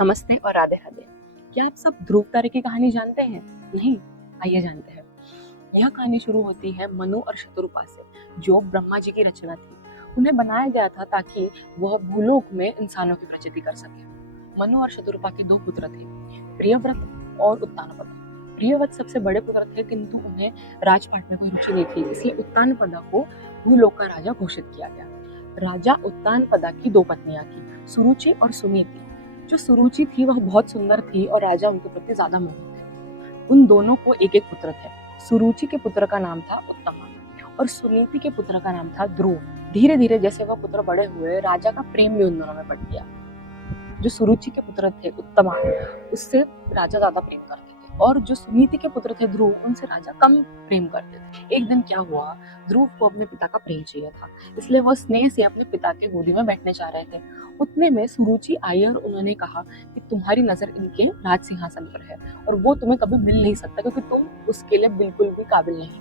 नमस्ते और राधे राधे। क्या आप सब ध्रुव तारे की कहानी जानते हैं? नहीं? आइए जानते हैं। यह कहानी शुरू होती है मनु और शतरूपा से, जो ब्रह्मा जी की रचना थी। उन्हें बनाया गया था ताकि वह भूलोक में इंसानों की प्रचिति कर सके। मनु और शतरूपा के दो पुत्र थे, प्रियव्रत और उत्तानपद। प्रियव्रत सबसे बड़े पुत्र थे, किंतु उन्हें राजपाट में कोई रुचि नहीं थी, इसलिए उत्तानपदा को भूलोक का राजा घोषित किया गया। राजा उत्तानपदा की दो पत्नियां थी, सुरुचि और सुनीति। जो सुरुचि थी वह बहुत सुंदर थी और राजा उनके प्रति ज्यादा मोहित थे। उन दोनों को एक एक पुत्र थे। सुरुचि के पुत्र का नाम था उत्तमा और सुनीति के पुत्र का नाम था ध्रुव। धीरे धीरे जैसे वह पुत्र बड़े हुए, राजा का प्रेम भी उन दोनों में बढ़ गया। जो सुरुचि के पुत्र थे उत्तमा, उससे राजा ज्यादा प्रेम करते थे, और जो सुनीति के पुत्र थे ध्रुव, उनसे राजा कम प्रेम करते थे। एक दिन क्या हुआ, ध्रुव को अपने पिता का प्रेम चाहिए था, इसलिए वह स्नेह से अपने पिता के गोदी में बैठने जा रहे थे। उतने में सुरुचि आई और उन्होंने कहा कि तुम्हारी नजर इनके राज सिंहासन पर है और वो तुम्हें कभी मिल नहीं सकता, क्योंकि तुम उसके लिए बिल्कुल भी काबिल नहीं।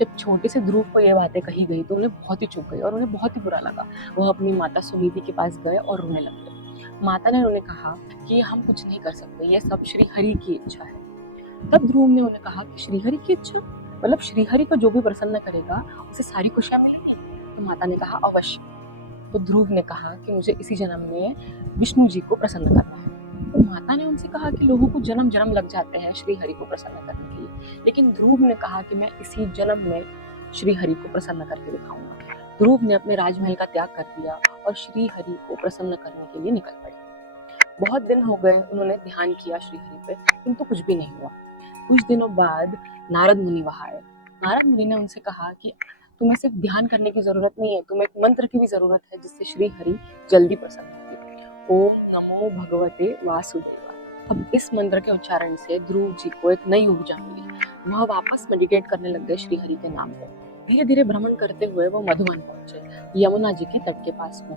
जब छोटे से ध्रुव को ये बातें कही गई तो उन्हें बहुत ही चुभ गई और उन्हें बहुत ही बुरा लगा। वह अपनी माता सुनीति के पास गए और रोने लगे। माता ने उन्हें कहा कि हम कुछ नहीं कर सकते, यह सब श्री हरि की इच्छा है। तब ध्रुव ने उन्हें कहा कि श्री हरि की इच्छा मतलब श्री हरि को जो भी प्रसन्न करेगा उसे सारी खुशियां मिलेंगी। तो माता ने कहा अवश्य। तो ध्रुव ने कहा कि मुझे इसी जन्म में विष्णु जी को प्रसन्न करना है। तो माता ने उनसे कहा कि लोगों को जन्म जन्म लग जाते हैं श्री हरि को प्रसन्न करने के लिए, लेकिन ध्रुव ने कहा कि मैं इसी जन्म में श्री हरि को प्रसन्न करके दिखाऊंगा। ध्रुव ने अपने राजमहल का त्याग कर दिया और श्री हरि को प्रसन्न करने के लिए निकल पड़े। बहुत दिन हो गए, उन्होंने ध्यान किया श्री हरि पे, किंतु कुछ भी नहीं हुआ। कुछ दिनों बाद नारद मुनि वहां आए। नारद मुनि ने उनसे कहा कि तुम्हें सिर्फ ध्यान करने की जरूरत नहीं है, तुम्हें एक मंत्र की भी जरूरत है जिससे श्री हरि जल्दी प्रसन्न होंगे। ओम नमो भगवते वासुदेवाय। अब इस मंत्र के उच्चारण से ध्रुव जी को एक नई ऊर्जा मिली। वह वापस मेडिटेट करने लग गए श्री हरि के नाम पे। धीरे धीरे भ्रमण करते हुए वो मधुवन पहुंचे, यमुना जी के तट के पास में।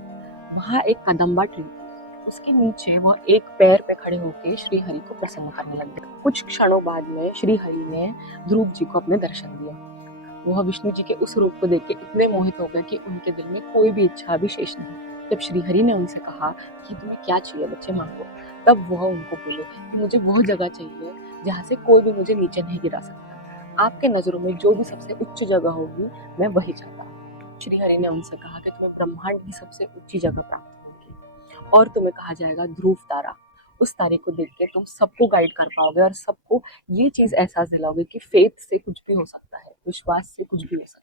वहां एक कदम्बा ट्री थी, उसके नीचे वह एक पैर पे खड़े होकर श्री हरि को प्रसन्न करने लग गए। कुछ क्षणों बाद में श्री हरि ने ध्रुव जी को अपने दर्शन दिए। वह विष्णु जी के उस रूप को देख के इतने मोहित हो गए कि उनके दिल में कोई भी इच्छा भी शेष नहीं। जब श्री हरि ने उनसे कहा कि तुम्हें क्या चाहिए बच्चे, मांगो, तब वह उनको बोले कि मुझे वह जगह चाहिए जहाँ से कोई भी मुझे नीचे नहीं गिरा सकता। आपके नजरों में जो भी सबसे उच्च जगह होगी मैं वही चाहता हूँ। श्री हरि ने उनसे कहा कि तुम्हें ब्रह्मांड की सबसे ऊंची जगह प्राप्त होगी और तुम्हें कहा जाएगा ध्रुव तारा। उस तारे को देख के तुम सबको गाइड कर पाओगे और सबको ये चीज एहसास दिलाओगे कि फेथ से कुछ भी हो सकता है, विश्वास से कुछ भी हो सकता है।